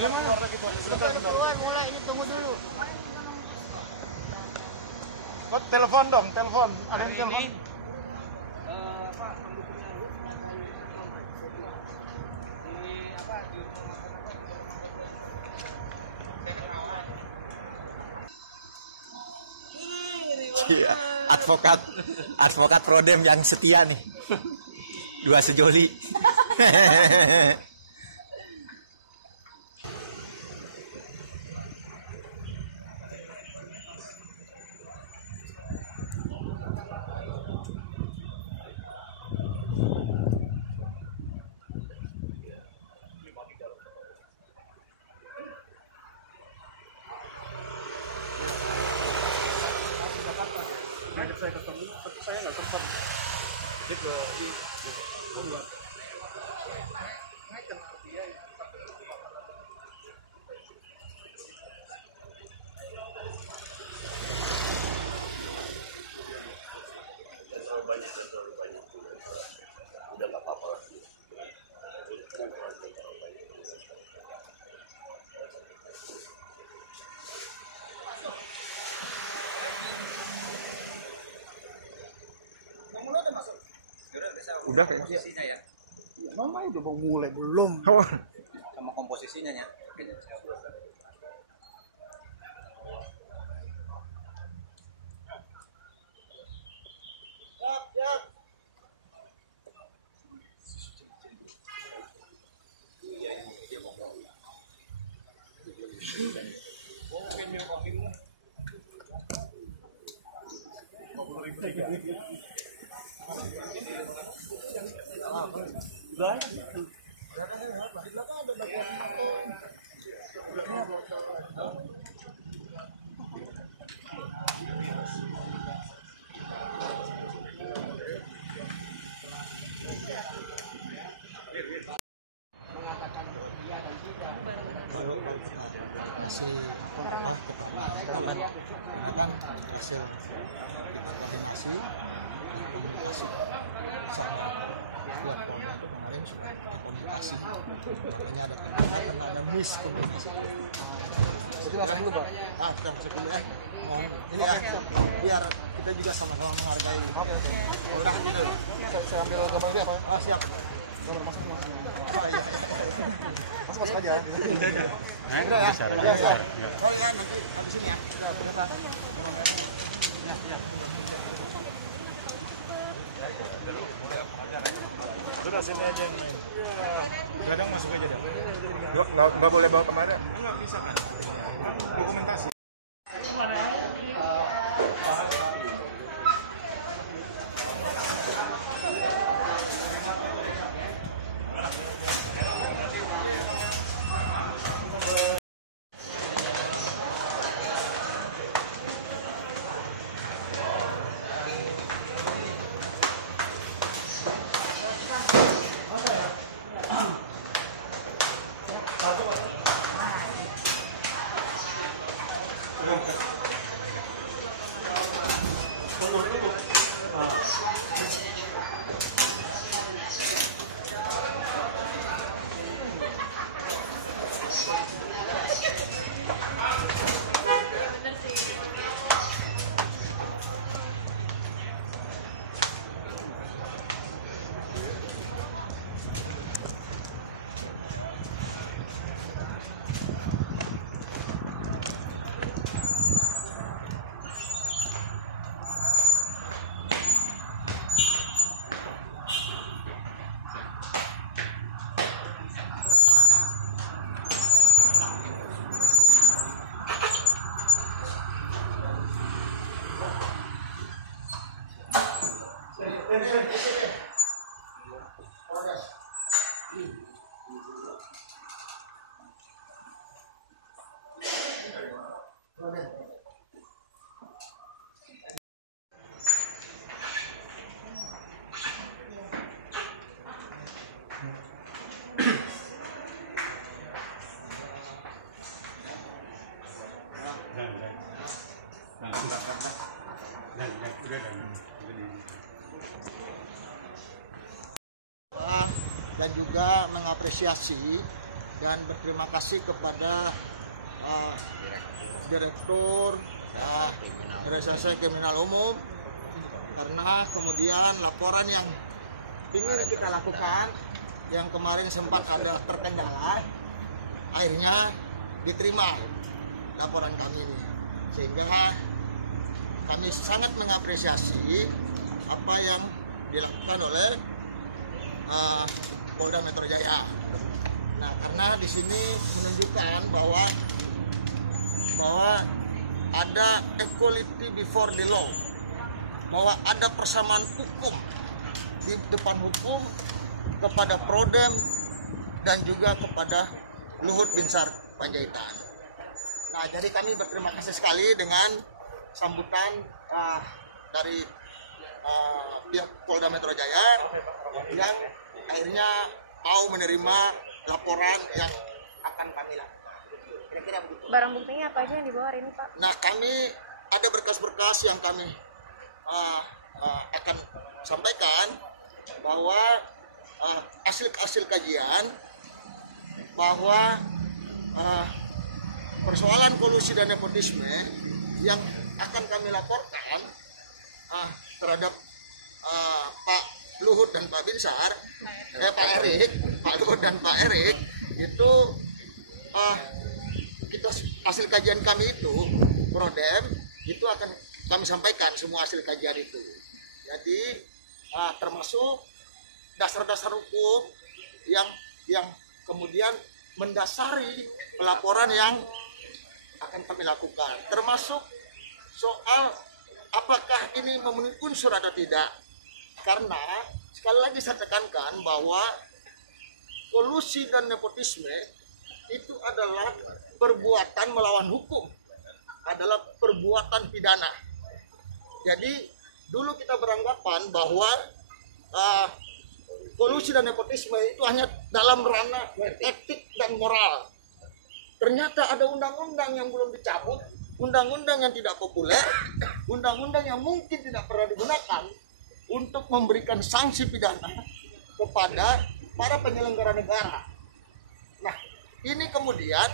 Gimana? Keluar mulai ini tunggu dulu. Kok telepon dong, telepon. Ada yang telepon. Advokat Prodem yang setia nih. Dua sejoli. Saya ketemu, tapi saya nggak sempat. Dia ke luar. Udah nggak apa-apa lagi. Udah kayaknya. Ya? Ya, mama udah mau mulai belum? Sama komposisinya ya. Mengatakan iya dan tidak. Masih Keterangan. gunakan hasil koordinasi buat kemarin sudah komunikasi, hanya ada kendala karena ada miskomunikasi. Jadi langsung dulu, Pak. Kita masuk dulu ini biar kita juga sama-sama menghargai. Oke. Udah dulu. Saya ambil gambar ini apa ya? Siap. Gambar masuk semua. Iya. Masuk aja. Udah ya. Ya. Oh iya, nanti habis ini ya. Ya, ternyata. Ya. Sudah sini aja nih. Kadang masuk aja deh. Nggak boleh bawa kamera. Enggak bisa kan. Dokumentasi. Dan juga mengapresiasi dan berterima kasih kepada Direktur Reserse Kriminal Umum karena kemudian laporan yang ingin kita lakukan yang kemarin sempat ada terkendala akhirnya diterima laporan kami ini, sehingga kami sangat mengapresiasi apa yang dilakukan oleh Polda Metro Jaya. Nah, karena di sini menunjukkan bahwa ada equality before the law, bahwa ada persamaan hukum di depan hukum kepada Prodem dan juga kepada Luhut Binsar Panjaitan. Nah, jadi kami berterima kasih sekali dengan sambutan dari pihak Polda Metro Jaya yang akhirnya mau menerima laporan yang akan kami lakukan. Kira-kira begitu. Barang buktinya apa aja yang dibawa hari ini, Pak? Nah, kami ada berkas-berkas yang kami akan sampaikan bahwa hasil kajian bahwa persoalan kolusi dan nepotisme yang akan kami laporkan terhadap Pak Luhut dan Pak Binsar, Pak Luhut dan Pak Erik itu kita hasil kajian kami itu Prodem itu akan kami sampaikan semua hasil kajian itu. Jadi termasuk dasar-dasar hukum yang kemudian mendasari pelaporan yang akan kami lakukan, termasuk soal apakah ini memenuhi unsur atau tidak. Karena sekali lagi saya tekankan bahwa kolusi dan nepotisme itu adalah perbuatan melawan hukum, adalah perbuatan pidana. Jadi dulu kita beranggapan bahwa kolusi dan nepotisme itu hanya dalam ranah etik dan moral. Ternyata ada undang-undang yang belum dicabut, undang-undang yang tidak populer, undang-undang yang mungkin tidak pernah digunakan untuk memberikan sanksi pidana kepada para penyelenggara negara. Nah, ini kemudian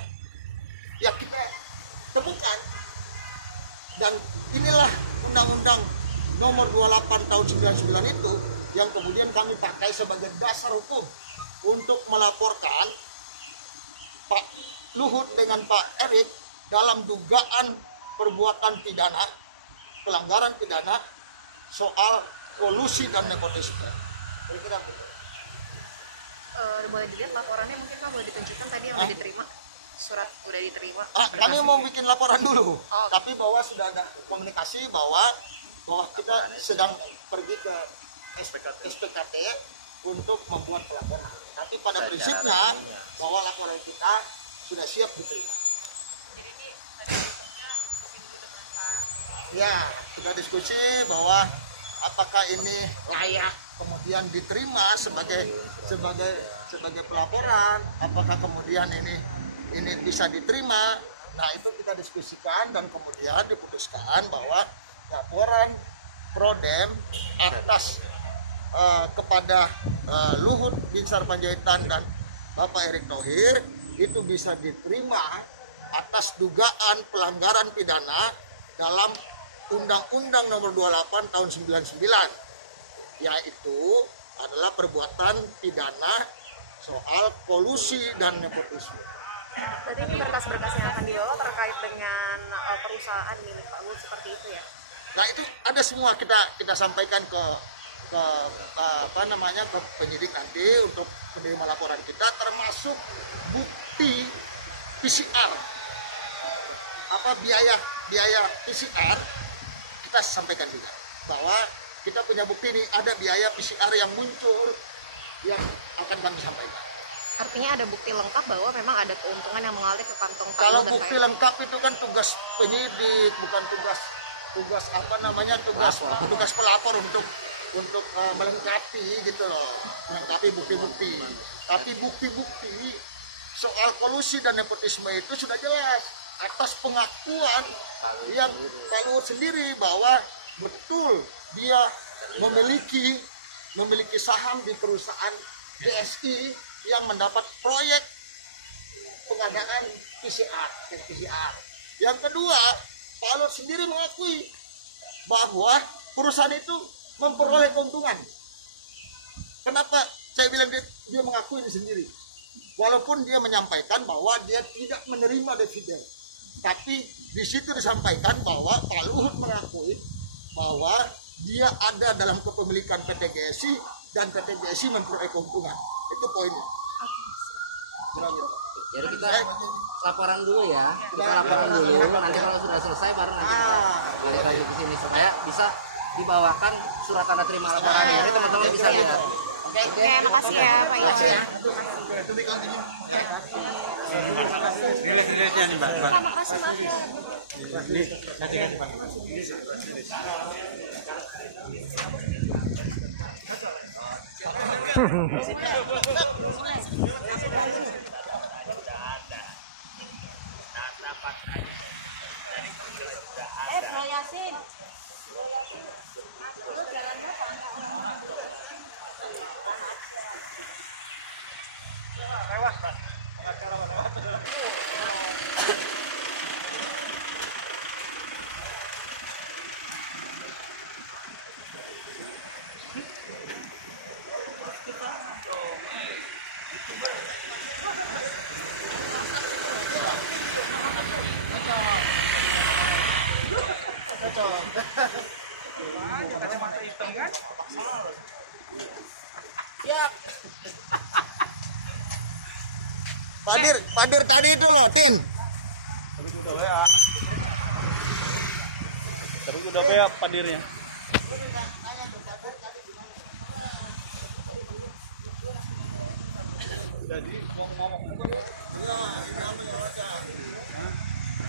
ya kita temukan, dan inilah undang-undang nomor 28 tahun 99 itu yang kemudian kami pakai sebagai dasar hukum untuk melaporkan Pak Luhut dengan Pak Erik dalam dugaan perbuatan pidana, pelanggaran pidana soal kolusi dan nepotisme. Kira-kira Boleh dilihat laporannya, mungkin Pak boleh ditunjukkan tadi yang udah diterima, surat udah diterima. Kami mau bikin laporan dulu, tapi bahwa sudah ada komunikasi bahwa kita sedang pergi ke SPKT untuk membuat pelaporan. Tapi pada prinsipnya bahwa laporan kita sudah siap diterima. Jadi ini tadi diskusinya dulu dengan Pak. Ya, kita diskusi bahwa apakah ini layak kemudian diterima sebagai pelaporan, apakah kemudian ini bisa diterima. Nah, itu kita diskusikan dan kemudian diputuskan bahwa laporan Prodem atas kepada Luhut Binsar Panjaitan dan Bapak Erick Thohir itu bisa diterima atas dugaan pelanggaran pidana dalam Undang-Undang nomor 28 tahun 99, yaitu adalah perbuatan pidana soal kolusi dan nepotisme. Berarti ini berkas-berkas yang akan dibawa terkait dengan perusahaan milik Pak Luhut seperti itu ya? Nah, itu ada semua kita sampaikan ke penyidik nanti untuk menerima laporan kita, termasuk bukti PCR, biaya PCR kita sampaikan juga bahwa kita punya bukti ini ada biaya PCR yang muncul yang akan kami sampaikan. Artinya ada bukti lengkap bahwa memang ada keuntungan yang mengalir ke kantong Pak Kalau Luhut. bukti lengkap itu kan tugas penyidik, bukan tugas pelapor untuk melengkapi gitu loh, melengkapi bukti-bukti. Tapi bukti-bukti soal kolusi dan nepotisme itu sudah jelas atas pengakuan yang Pak Luhut sendiri bahwa betul dia memiliki saham di perusahaan DSI yang mendapat proyek pengadaan PCR, tes PCR. Yang kedua, Pak Luhut sendiri mengakui bahwa perusahaan itu memperoleh keuntungan. Kenapa saya bilang dia mengakui ini sendiri? Walaupun dia menyampaikan bahwa dia tidak menerima dividen, tapi di situ disampaikan bahwa Pak Luhut mengakui bahwa dia ada dalam kepemilikan PT GSI dan PT GSI memperoleh keuntungan. Itu poinnya. Jadi kita laporan dulu ya. Kita laporan dulu. Nanti kalau sudah selesai baru nanti kita balik lagi ke sini supaya bisa dibawakan surat tanda terima laporan. Jadi teman-teman bisa lihat. Oke, makasih ya Pak Ilham. Pak, makasih, maaf ya. Bro Yasin. Padir tadi itu loh, Tin. Tapi udah WA padirnya.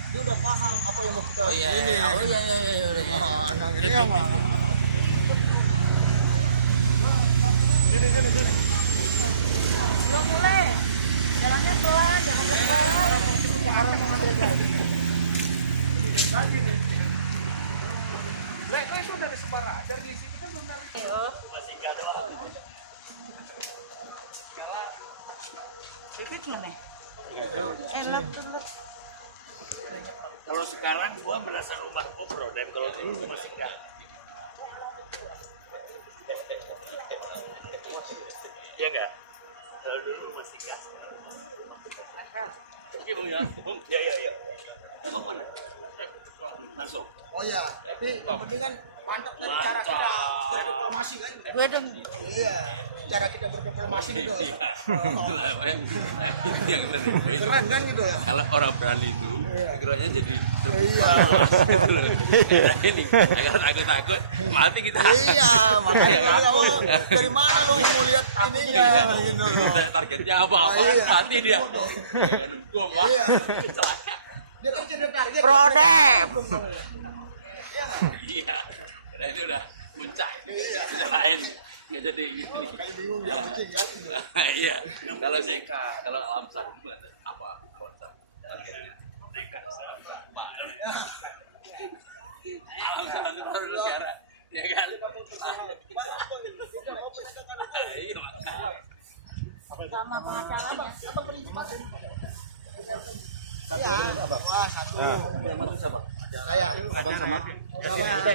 Dia udah paham apa yang mau kita ini. Iya. Belum mulai. Jalannya pelan, jangan Itu dari Separa, dari situ kan belum dari. Masih enggak doang. Pipit mana? Lap. Kalau sekarang gua berasa rumah gua bro, dan kalau dulu masih enggak. Iya enggak? Kalau dulu masih gas. Ya. Langsung. Oh ya, tapi yang penting kan mantap dari cara kita berdiplomasi kan. Gue dong. Iya, cara kita berdiplomasi gitu. Keren kan gitu ya. Kalau orang berani itu geraknya jadi Iya. gitu loh. Ini agar takut mati kita. Iya, makanya dari mana lu mau lihat ininya gitu loh. Targetnya apa? Iya. Mati dia. Iya. Kecelakaan. Dia kan jadi target. Prodep. Iya. Nah itu udah puncak. Iya. Lain. Ya jadi gitu. Kayak bingung ya kucing ya. Iya. Kalau Zeka, kalau alam sah gimana? Apa? Targetnya Zeka apa? Alam sah itu baru negara. Ya kan? Iya makanya. Sama pengacaranya. Iya. Wah, satu. Saya.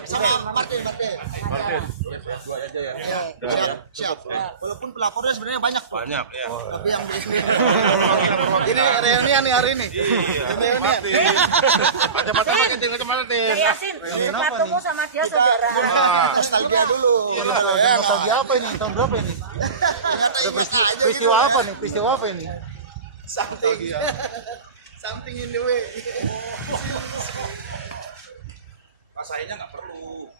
Sama Martin. Iya, siap. Walaupun pelapornya sebenarnya banyak. Banyak ya. Tapi yang di ini reunian nih hari ini. Reunian. Macam-macam pakai tinggal kemana Tin? Yasin, sepatumu sama dia saudara. Nostalgia dulu. Nostalgia apa ini? Tahun berapa ini? Peristiwa apa nih? Peristiwa apa ini? Something in the way. Rasainnya nggak perlu.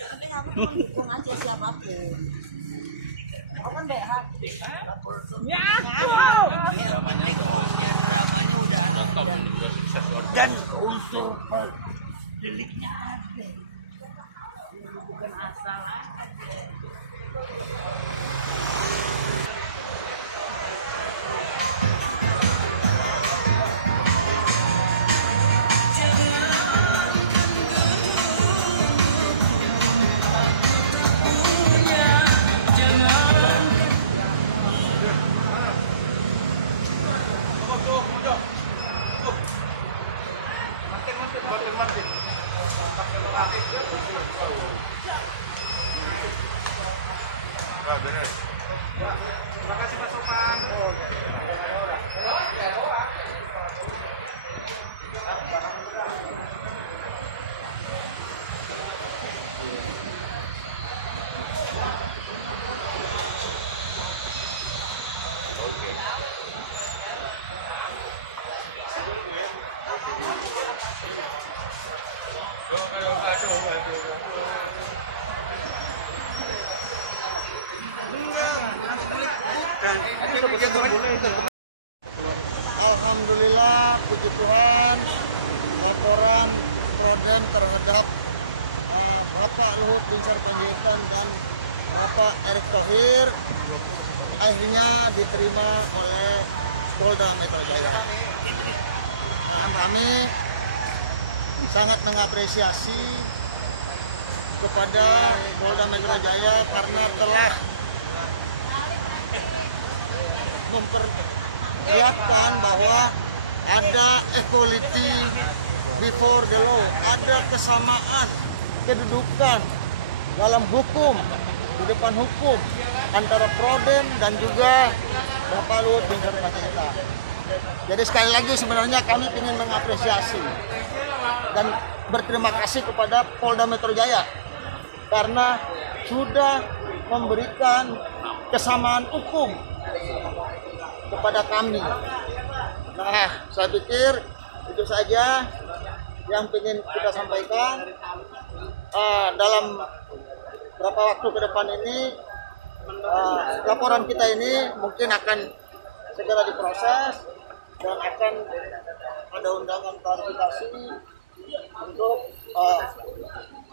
Tapi kamu mendukung aja siapapun. Kau kan BH. Ya Dan unsur deliknya ada. Bukan asal ada. benar. Terima kasih Pak Sopan. Alhamdulillah, puji Tuhan, laporan Prodem terhadap Bapak Luhut Binsar Panjaitan dan Bapak Erick Thohir akhirnya diterima oleh Polda Metro Jaya. Dan kami sangat mengapresiasi kepada Polda Metro Jaya karena telah memperlihatkan bahwa ada equality before the law, ada kesamaan kedudukan dalam hukum, di depan hukum antara Prodem dan juga Bapak Luhut Binsar Panjaitan. Jadi sekali lagi sebenarnya kami ingin mengapresiasi dan berterima kasih kepada Polda Metro Jaya karena sudah memberikan kesamaan hukum kepada kami. Nah, saya pikir itu saja yang ingin kita sampaikan. Dalam beberapa waktu ke depan ini, laporan kita ini mungkin akan segera diproses dan akan ada undangan klarifikasi untuk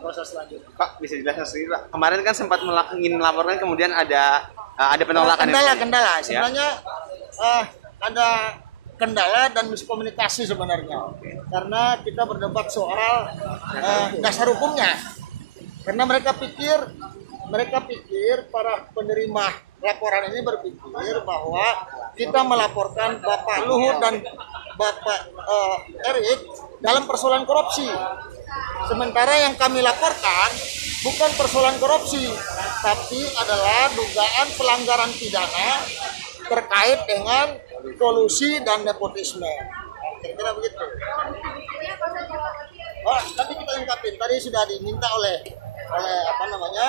proses selanjutnya. Pak, bisa dijelaskan sedikit Pak. Kemarin kan sempat ingin melaporkan, kemudian ada penolakan. Kendala. Sebenarnya ada kendala dan miskomunikasi sebenarnya. Karena kita berdebat soal dasar hukumnya. Karena mereka pikir para penerima laporan ini berpikir bahwa kita melaporkan Bapak Luhut dan Bapak Erick dalam persoalan korupsi. Sementara yang kami laporkan bukan persoalan korupsi, tapi adalah dugaan pelanggaran pidana terkait dengan kolusi dan nepotisme. Kira-kira begitu. Oh, nanti kita lengkapin. Tadi sudah diminta oleh apa namanya?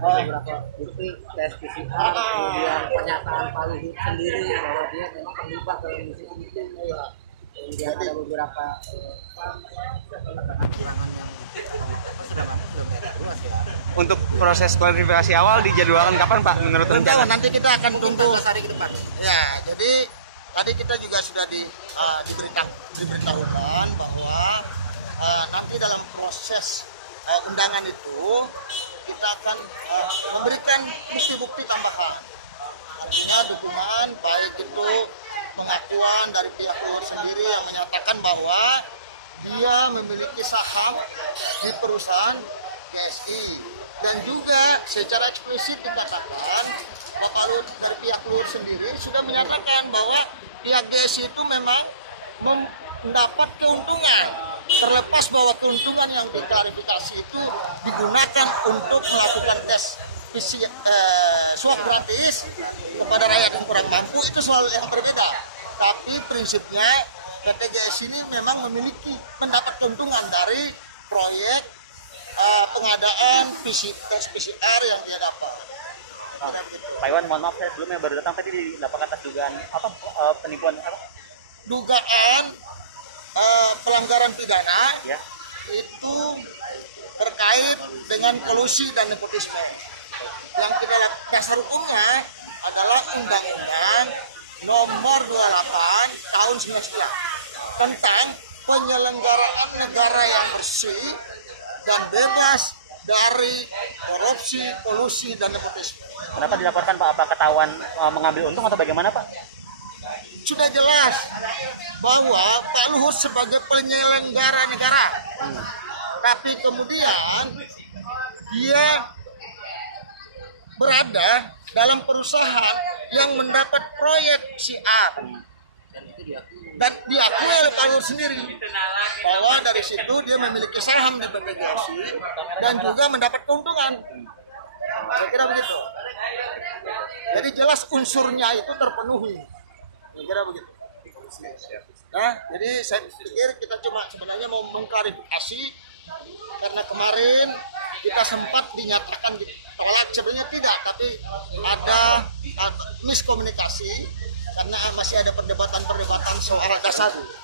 Beberapa bukti tes PCR, kemudian pernyataan Pak Luhut sendiri bahwa dia memang terlibat dalam misi itu. Kemudian ada beberapa Untuk proses klarifikasi awal dijadwalkan kapan Pak menurut rencana? Nanti kita akan tunggu 14 hari ke depan. ya. Jadi tadi kita juga sudah diberitahukan bahwa nanti dalam proses undangan itu kita akan memberikan bukti-bukti tambahan. Artinya dukungan baik itu pengakuan dari pihak Luhut sendiri yang menyatakan bahwa dia memiliki saham di perusahaan GSI dan juga secara eksplisit dikatakan Bapak Luhut dari pihak Luhut sendiri sudah menyatakan bahwa pihak GSI itu memang mendapat keuntungan, terlepas bahwa keuntungan yang diklarifikasi itu digunakan untuk melakukan tes swab gratis kepada rakyat yang kurang mampu, itu soal yang berbeda. Tapi prinsipnya PT GSI ini memang mendapat keuntungan dari proyek pengadaan tes PCR yang dia dapat. Pak Iwan, mohon maaf saya sebelumnya baru datang tadi di lapangan atas dugaan penipuan dugaan pelanggaran pidana ya. Itu terkait dengan kolusi dan nepotisme. Yang kita dasar hukumnya adalah Undang-Undang Nomor 28 Tahun 99 tentang penyelenggaraan negara yang bersih dan bebas dari korupsi, kolusi, dan nepotisme. Kenapa dilaporkan Pak? Apa ketahuan mengambil untung atau bagaimana Pak? Sudah jelas bahwa Pak Luhut sebagai penyelenggara negara, tapi kemudian dia berada dalam perusahaan yang mendapat proyek siar dan diakui oleh Pak Luhut sendiri bahwa dari situ dia memiliki saham di PT GSI dan juga mendapat keuntungan. Saya kira begitu. Jadi jelas unsurnya itu terpenuhi. Kira begitu. Nah, jadi saya pikir kita cuma sebenarnya mau mengklarifikasi karena kemarin kita sempat dinyatakan ditolak, sebenarnya tidak, tapi ada miskomunikasi karena masih ada perdebatan soal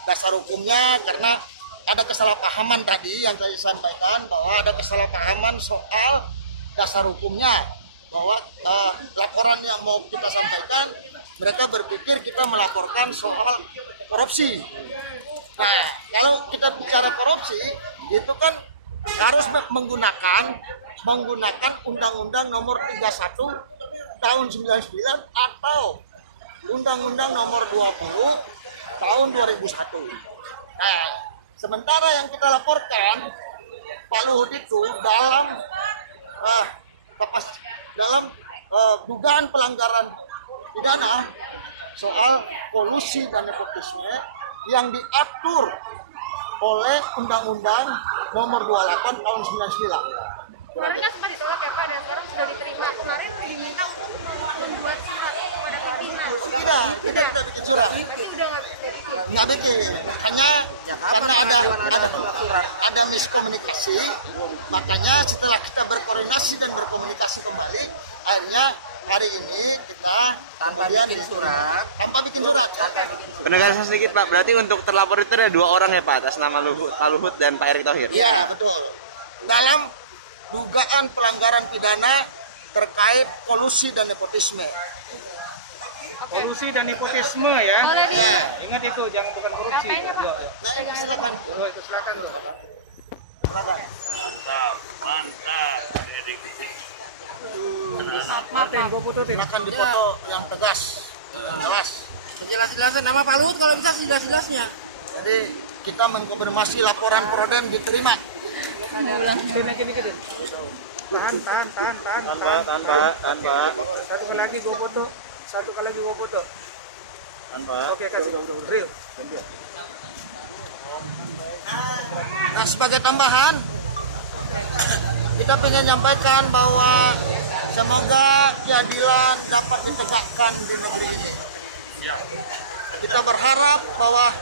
dasar hukumnya, karena ada kesalahpahaman tadi yang saya sampaikan bahwa ada kesalahpahaman soal dasar hukumnya, bahwa laporan yang mau kita sampaikan mereka berpikir kita melaporkan soal korupsi. Nah, kalau kita bicara korupsi itu kan harus menggunakan Undang-Undang Nomor 31 tahun 99 atau Undang-Undang Nomor 20 tahun 2001. Nah, sementara yang kita laporkan Pak Luhut itu dalam dugaan pelanggaran pidana soal kolusi dan nepotisme yang diatur oleh Undang-Undang Nomor 28 tahun 99. Kemarin kan sempat ditolak ya Pak, dan sekarang sudah diterima. Kemarin diminta untuk membuat surat kepada pimpinan. Tidak bikin surat. Berarti udah nggak bikin. Hanya karena ada miskomunikasi, makanya setelah kita berkoordinasi dan berkomunikasi kembali, akhirnya hari ini kita Tanpa bikin surat. Penegasan sedikit Pak, berarti untuk terlapor itu ada 2 orang ya Pak, atas nama Pak Luhut dan Pak Erick Thohir? Iya, betul. Dalam dugaan pelanggaran pidana terkait kolusi dan nepotisme. Kolusi dan nepotisme ya. Kalau di Ingat itu, jangan bukan korupsi. KPN ya Pak? Silakan. Itu silakan tuh. Silakan dipoto yang tegas, yang jelas. Sejelas-jelasnya nama Pak Luhut kalau bisa sejelas-jelasnya. Jadi kita mengkonfirmasi laporan Prodem diterima. Tahan Pak. Satu kali lagi gue foto. Oke, kasih real. Nah, sebagai tambahan, kita ingin menyampaikan bahwa semoga keadilan dapat ditegakkan di negeri ini. Kita berharap bahwa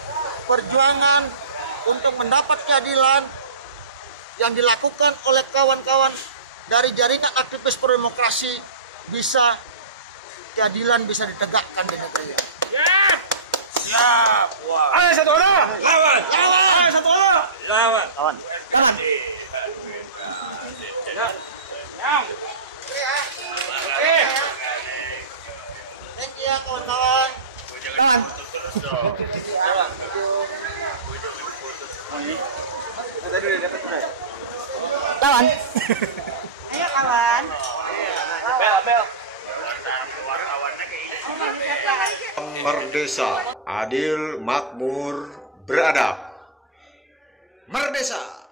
perjuangan untuk mendapat keadilan yang dilakukan oleh kawan-kawan dari jaringan aktivis pro-demokrasi keadilan bisa ditegakkan di negeri ini. Siap. Ayo satu orang. Lawan. Ayo satu orang. Lawan. Oke. Thank you ya kawan-kawan. Lawan. Ayo kawan. Bel. Merdesa, adil, makmur, beradab. Merdesa.